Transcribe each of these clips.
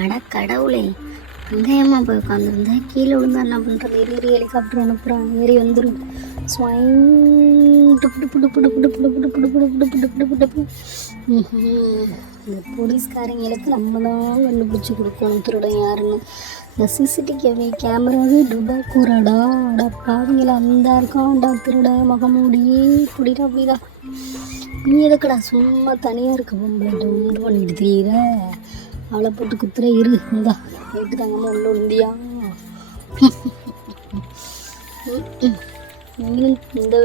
அட கடவுளே, அங்கேயம்மா போய் உட்காந்துருந்தேன். கீழே விழுந்தா என்ன பண்ணுறது? ஏறி ஹெலிகாப்டர் அனுப்புகிறான், ஏறி வந்துடும். ஸ்வைங் டுப்பு டுப்பு டுப்பு டுப்பு டுப்பு டுப்பு டுப்பு டுப்பு டுப்பு டுப்பு டுப்பு டுப்பு. இந்த போலீஸ்காரங்களுக்கு நம்ம தான் கண்டுபிடிச்சி கொடுக்கணும் திருடன் யாருன்னு. இந்த சிசிடிவி கேமராவே துபாய் கூறாடா. அடா பாவிங்களா, அந்த இருக்கான்டா திருட முகமூடி. புடிடா புடிடா. நீ எதுக்குடா சும்மா தனியாக இருக்க பொம்பளை இது பண்ணிட்டு தெரியுற? அவளை போட்டு குத்துற இரு. இந்தா வீட்டு தாங்கம்மா உள்ள இந்தியா. இந்த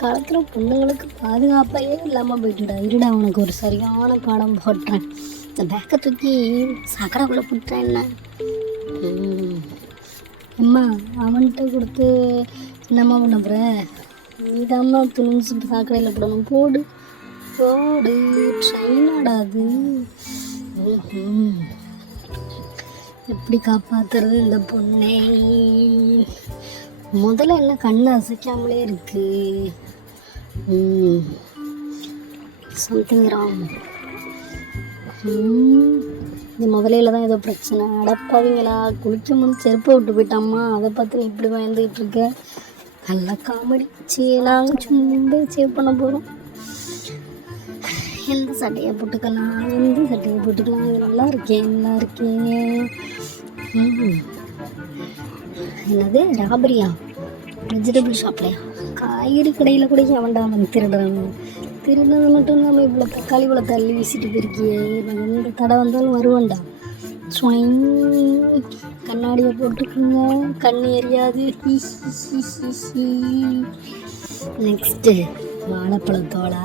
காலத்தில் பொண்ணுங்களுக்கு பாதுகாப்பையே இல்லாமல் போயிட்டுடா. இருடா, உனக்கு ஒரு சரியான பாடம் போட்டுறேன். இந்த பேக்கை தூக்கி சாக்கடைக்குள்ளே போட்டுறேன். என்ன அம்மா அவன்கிட்ட கொடுத்து என்னம்மா பண்ண போகிற? நீதாம்மா துணிஞ்சு சாக்கடையில் போடணும். போடு போடு, ட்ரெயினாடாது. எப்படி காப்பாற்றுறது இந்த பொண்ணை? முதல்ல என்ன கண்ணு அசைக்காமலே இருக்கு. Something wrong. இந்த முதலையில் தான் ஏதோ பிரச்சனை. அடப்பாவீங்களா, குளிக்க முடிஞ்சு செருப்பை விட்டு போயிட்டாம்மா. அதை பார்த்து நீ இப்படி பயந்துக்கிட்டு இருக்க. நல்ல காமெடி. நாங்கள் சும்மா சேவ் பண்ண போகிறோம். எந்த சட்டையை போட்டுக்கலாம், எந்த சட்டையை போட்டுக்கலாம்? இது நல்லா இருக்கேன், நல்லா இருக்கேன். என்னது ராபரியா? வெஜிடபிள் ஷாப்லையா? காய்கறி கடையில் கூட அவன்டாமன் திருடுறாங்க. திருடுறது மட்டும் இல்லாமல் இவ்வளோ தக்காளி இவ்வளோ தள்ளி வீசிட்டு போயிருக்கியே. நான் எந்த தடை வந்தாலும் வருவேன்டா. ஸ்வைங். கண்ணாடியை போட்டுக்குங்க, கண் எரியாது. நெக்ஸ்ட்டு வாழைப்பழத்தோளா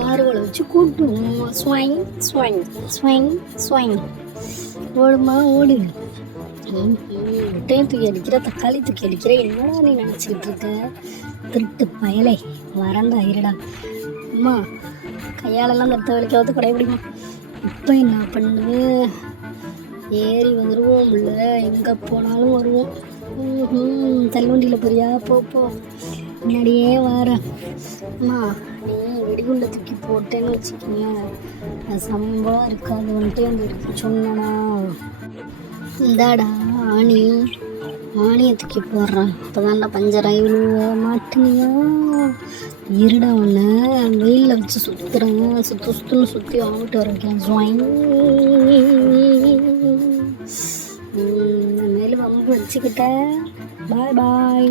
ஆறுவலை வச்சு கூட்டும். ஸ்வைங் ஸ்வைங் ஸ்வைங் ஸ்வைங். ஓடுமா ஓடு. முட்டையும் தூக்கி அடிக்கிற, தக்காளி தூக்கி அடிக்கிற. என்னடா நீ நினச்சிக்கிட்டு இருக்க? திருட்டு பயலை வரண்டா. இருடா அம்மா, கையாலெல்லாம் தட்ட வலிக்காவது கடைபிடிக்கும். இப்போ என்ன பண்ணுது? ஏறி வந்துடுவோம். இல்லை எங்கே போனாலும் வருவோம். தள்ளுவண்டியில் போறியா? போ முன்னாடியே வரேன். அம்மா, நீ வெடிகுண்டை தூக்கி போட்டேன்னு வச்சுக்கிங்க, சம்பளம் இருக்காது. வந்துட்டு அந்த இருக்கு சொன்னா. இந்தாடா ஆணியை தூக்கி போடுறான். அப்போ தான்டா பஞ்சர் ஆயிடுவ மாட்டினியா? இருடா, ஒன்று வெயிலில் வச்சு சுற்றுறேன். சுற்றுன்னு சுற்றி வாங்கிட்டு வர வைக்கலாம். மேலும் வம்பு வச்சுக்கிட்டேன். பாய் பாய்.